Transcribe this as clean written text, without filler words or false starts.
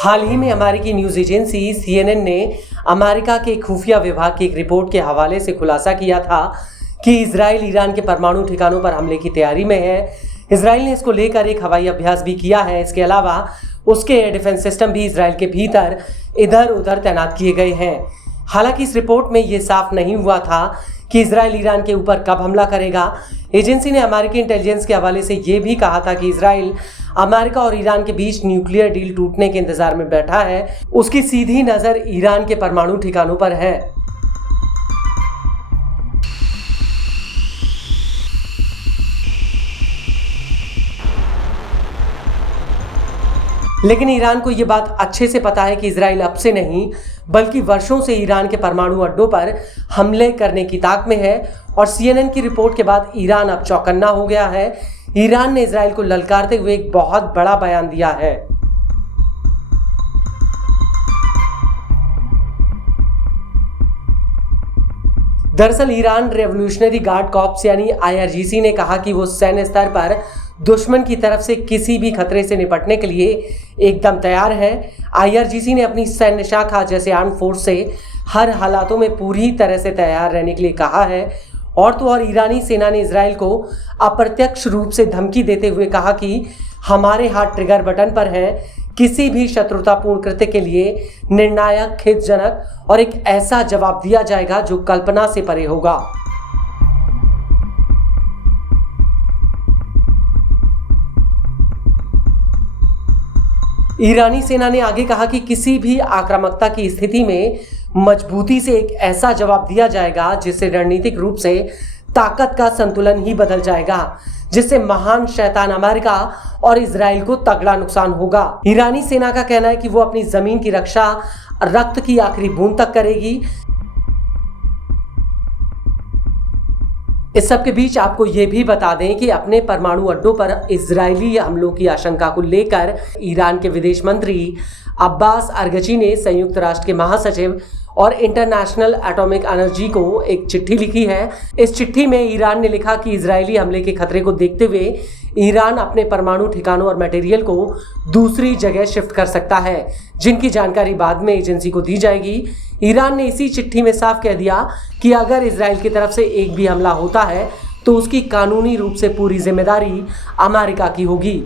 हाल ही में अमेरिकी news agency CNN ने अमेरिका के खुफिया विभाग की एक रिपोर्ट के हवाले से खुलासा किया था कि इजराइल ईरान के परमाणु ठिकानों पर हमले की तैयारी में है। इजराइल ने इसको लेकर एक हवाई अभ्यास भी किया है। इसके अलावा उसके एयर डिफेंस सिस्टम भी इजराइल के भीतर इधर उधर तैनात किए गए हैं। हालांकि इस रिपोर्ट में ये साफ नहीं हुआ था कि इजराइल ईरान के ऊपर कब हमला करेगा। एजेंसी ने अमेरिकी इंटेलिजेंस के हवाले से ये भी कहा था कि इजराइल अमेरिका और ईरान के बीच न्यूक्लियर डील टूटने के इंतजार में बैठा है। उसकी सीधी नजर ईरान के परमाणु ठिकानों पर है। लेकिन ईरान को यह बात अच्छे से पता है कि इजराइल अब से नहीं बल्कि वर्षों से ईरान के परमाणु अड्डों पर हमले करने की ताक में है। और CNN की रिपोर्ट के बाद ईरान अब चौकन्ना हो गया है। ईरान ने इजराइल को ललकारते हुए एक बहुत बड़ा बयान दिया है। दरअसल ईरान रेवोल्यूशनरी गार्ड कॉर्प्स यानी IRGC ने कहा कि वो सैन्य स्तर पर दुश्मन की तरफ से किसी भी खतरे से निपटने के लिए एकदम तैयार है। IRGC ने अपनी सैन्य शाखा जैसे आर्म फोर्स से हर हालातों में पूरी तरह से तैयार रहने के लिए कहा है। और तो और ईरानी सेना ने इजराइल को अप्रत्यक्ष रूप से धमकी देते हुए कहा कि हमारे हाथ ट्रिगर बटन पर है। किसी भी शत्रुतापूर्ण कृत्य के लिए निर्णायक, खेदजनक और एक ऐसा जवाब दिया जाएगा जो कल्पना से परे होगा। ईरानी सेना ने आगे कहा कि किसी भी आक्रामकता की स्थिति में मजबूती से एक ऐसा जवाब दिया जाएगा जिससे रणनीतिक रूप से ताकत का संतुलन ही बदल जाएगा, जिससे महान शैतान अमेरिका और इजराइल को तगड़ा नुकसान होगा। ईरानी सेना का कहना है कि वो अपनी जमीन की रक्षा रक्त की आखिरी बूंद तक करेगी। इस सब के बीच आपको ये भी बता दें कि अपने परमाणु अड्डों पर इजरायली हमलों की आशंका को लेकर ईरान के विदेश मंत्री अब्बास अरगची ने संयुक्त राष्ट्र के महासचिव और इंटरनेशनल एटॉमिक एनर्जी को एक चिट्ठी लिखी है। इस चिट्ठी में ईरान ने लिखा कि इजरायली हमले के खतरे को देखते हुए ईरान अपने परमाणु ठिकानों और मटेरियल को दूसरी जगह शिफ्ट कर सकता है, जिनकी जानकारी बाद में एजेंसी को दी जाएगी। ईरान ने इसी चिट्ठी में साफ कह दिया कि अगर इजराइल की तरफ से एक भी हमला होता है तो उसकी कानूनी रूप से पूरी जिम्मेदारी अमेरिका की होगी।